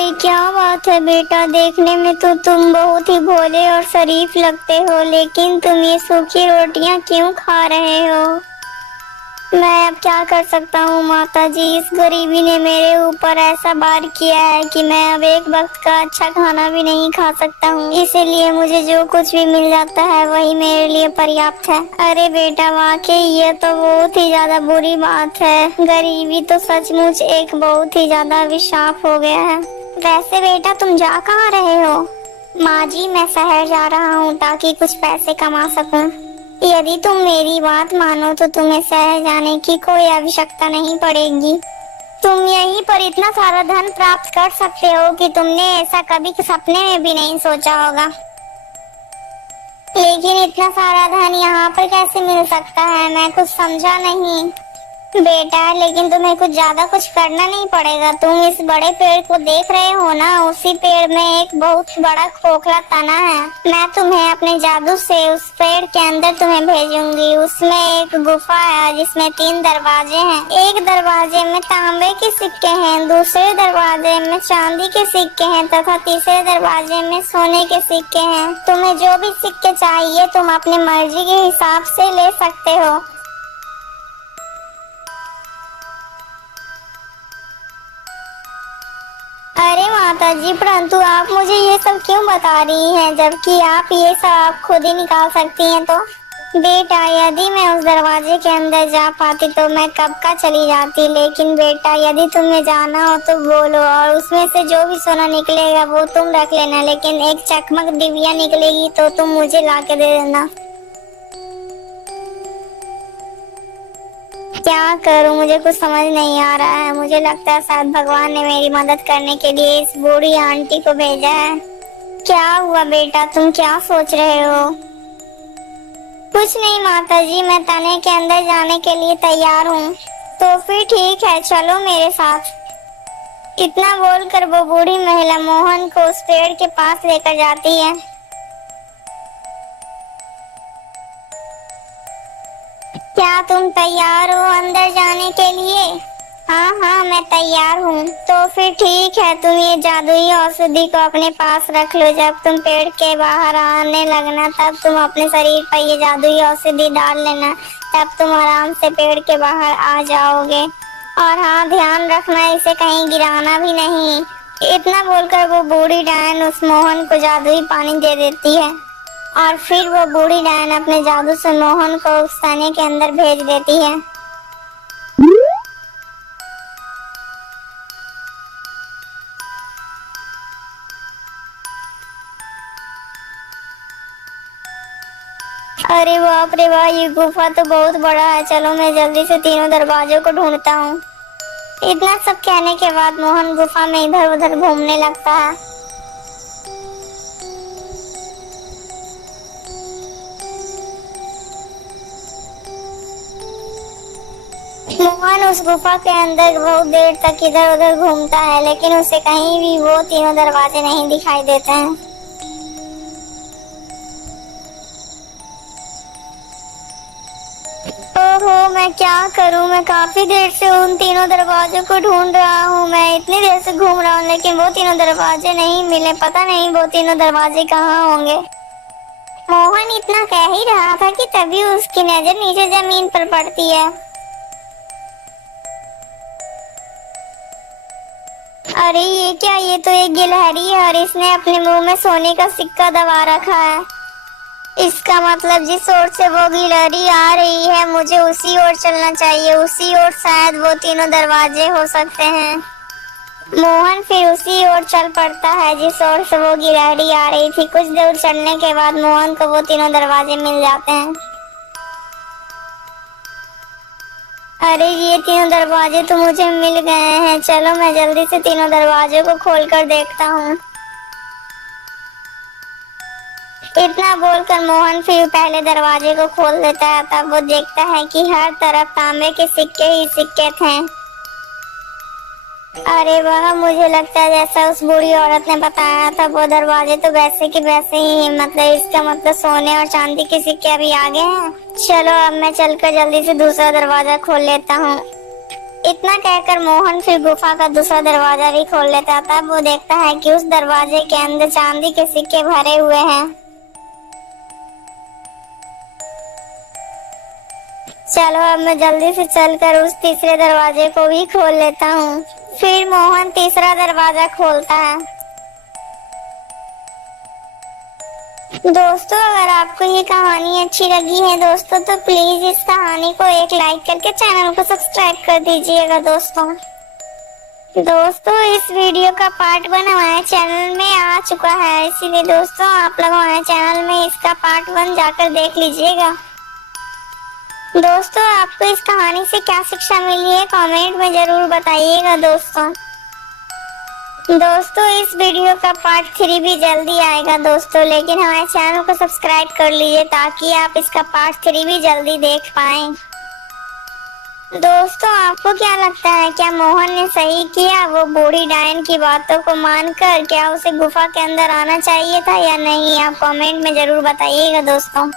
अरे क्या बात है बेटा, देखने में तो तुम बहुत ही भोले और शरीफ लगते हो, लेकिन तुम ये सूखी रोटियां क्यों खा रहे हो? मैं अब क्या कर सकता हूँ माता जी, इस गरीबी ने मेरे ऊपर ऐसा वार किया है कि मैं अब एक वक्त का अच्छा खाना भी नहीं खा सकता हूँ। इसीलिए मुझे जो कुछ भी मिल जाता है वही मेरे लिए पर्याप्त है। अरे बेटा, वाकई ये तो बहुत ही ज्यादा बुरी बात है। गरीबी तो सचमुच एक बहुत ही ज्यादा अभिशाप हो गया है। वैसे बेटा, तुम जा कहाँ रहे हो? माँ जी, मैं शहर जा रहा हूँ ताकि कुछ पैसे कमा सकूं। यदि तुम मेरी बात मानो तो तुम्हें शहर जाने की कोई आवश्यकता नहीं पड़ेगी। तुम यहीं पर इतना सारा धन प्राप्त कर सकते हो कि तुमने ऐसा कभी सपने में भी नहीं सोचा होगा। लेकिन इतना सारा धन यहाँ पर कैसे मिल सकता है, मैं कुछ समझा नहीं। बेटा, लेकिन तुम्हें कुछ ज्यादा कुछ करना नहीं पड़ेगा। तुम इस बड़े पेड़ को देख रहे हो ना, उसी पेड़ में एक बहुत बड़ा खोखला तना है। मैं तुम्हें अपने जादू से उस पेड़ के अंदर तुम्हें भेजूंगी। उसमें एक गुफा है जिसमें 3 दरवाजे हैं। एक दरवाजे में तांबे के सिक्के हैं, दूसरे दरवाजे में चांदी के सिक्के हैं तथा तीसरे दरवाजे में सोने के सिक्के हैं। तुम्हें जो भी सिक्के चाहिए तुम अपनी मर्जी के हिसाब से ले सकते हो। अरे माता जी, परंतु आप मुझे ये सब क्यों बता रही हैं, जबकि आप ये सब आप खुद ही निकाल सकती हैं? तो बेटा, यदि मैं उस दरवाजे के अंदर जा पाती तो मैं कब का चली जाती। लेकिन बेटा, यदि तुम्हें जाना हो तो बोलो और उसमें से जो भी सोना निकलेगा वो तुम रख लेना, लेकिन एक चकमक डिबिया निकलेगी तो तुम मुझे ला के दे देना। क्या करूं, मुझे कुछ समझ नहीं आ रहा है। मुझे लगता है शायद भगवान ने मेरी मदद करने के लिए इस बूढ़ी आंटी को भेजा है। क्या हुआ बेटा, तुम क्या सोच रहे हो? कुछ नहीं माता जी, मैं तने के अंदर जाने के लिए तैयार हूँ। तो फिर ठीक है, चलो मेरे साथ। इतना बोलकर वो बूढ़ी महिला मोहन को उस पेड़ के पास लेकर जाती है। क्या तुम तैयार हो अंदर जाने के लिए? हाँ हाँ, मैं तैयार हूँ। तो फिर ठीक है, तुम ये जादुई औषधि को अपने पास रख लो। जब तुम पेड़ के बाहर आने लगना तब तुम अपने शरीर पर ये जादुई औषधि डाल लेना, तब तुम आराम से पेड़ के बाहर आ जाओगे। और हाँ, ध्यान रखना इसे कहीं गिराना भी नहीं। इतना बोलकर वो बूढ़ी डायन उस मोहन को जादुई पानी दे देती है और फिर वो बूढ़ी डायन अपने जादू से मोहन को उस तने के अंदर भेज देती है। अरे बाप रे वाह, ये गुफा तो बहुत बड़ा है। चलो मैं जल्दी से तीनों दरवाजों को ढूंढता हूँ। इतना सब कहने के बाद मोहन गुफा में इधर उधर घूमने लगता है। मोहन उस गुफा के अंदर बहुत देर तक इधर उधर घूमता है, लेकिन उसे कहीं भी वो तीनों दरवाजे नहीं दिखाई देते हैं। ओहो, मैं क्या करूं, मैं काफी देर से उन तीनों दरवाजों को ढूंढ रहा हूं। मैं इतनी देर से घूम रहा हूं लेकिन वो तीनों दरवाजे नहीं मिले। पता नहीं वो तीनों दरवाजे कहाँ होंगे। मोहन इतना कह ही रहा था कि तभी उसकी नजर नीचे जमीन पर पड़ती है। अरे ये क्या, ये तो एक गिलहरी है और इसने अपने मुंह में सोने का सिक्का दबा रखा है। इसका मतलब जिस ओर से वो गिलहरी आ रही है मुझे उसी ओर चलना चाहिए। उसी ओर शायद वो तीनों दरवाजे हो सकते हैं। मोहन फिर उसी ओर चल पड़ता है जिस ओर से वो गिलहरी आ रही थी। कुछ दूर चलने के बाद मोहन को वो तीनों दरवाजे मिल जाते हैं। अरे ये तीनों दरवाजे तो मुझे मिल गए हैं। चलो मैं जल्दी से तीनों दरवाजों को खोलकर देखता हूँ। इतना बोलकर मोहन फिर पहले दरवाजे को खोल देता है। तब वो देखता है कि हर तरफ तांबे के सिक्के ही सिक्के थे। अरे वाह, मुझे लगता है जैसा उस बूढ़ी औरत ने बताया था वो दरवाजे तो वैसे के वैसे ही हैं। मतलब इसका मतलब सोने और चांदी के सिक्के अभी आ गए हैं। चलो अब मैं चलकर जल्दी से दूसरा दरवाजा खोल लेता हूँ। इतना कहकर मोहन फिर गुफा का दूसरा दरवाजा भी खोल लेता। तब वो देखता है कि उस दरवाजे के अंदर चांदी के सिक्के भरे हुए हैं। चलो अब मैं जल्दी से चलकर उस तीसरे दरवाजे को भी खोल लेता हूँ। फिर मोहन तीसरा दरवाजा खोलता है। दोस्तों अगर आपको ये कहानी अच्छी लगी है दोस्तों तो प्लीज इस कहानी को एक लाइक करके चैनल को सब्सक्राइब कर दीजिएगा दोस्तों। इस वीडियो का पार्ट 1 हमारे चैनल में आ चुका है, इसीलिए दोस्तों आप लोग हमारे चैनल में इसका पार्ट 1 जाकर देख लीजिएगा। दोस्तों आपको इस कहानी से क्या शिक्षा मिली है कमेंट में जरूर बताइएगा दोस्तों। इस वीडियो का पार्ट 3 भी जल्दी आएगा दोस्तों, लेकिन हमारे चैनल को सब्सक्राइब कर लीजिए ताकि आप इसका पार्ट 3 भी जल्दी देख पाएं। दोस्तों आपको क्या लगता है, क्या मोहन ने सही किया? वो बूढ़ी डायन की बातों को मानकर क्या उसे गुफा के अंदर आना चाहिए था या नहीं? आप कमेंट में जरूर बताइएगा दोस्तों।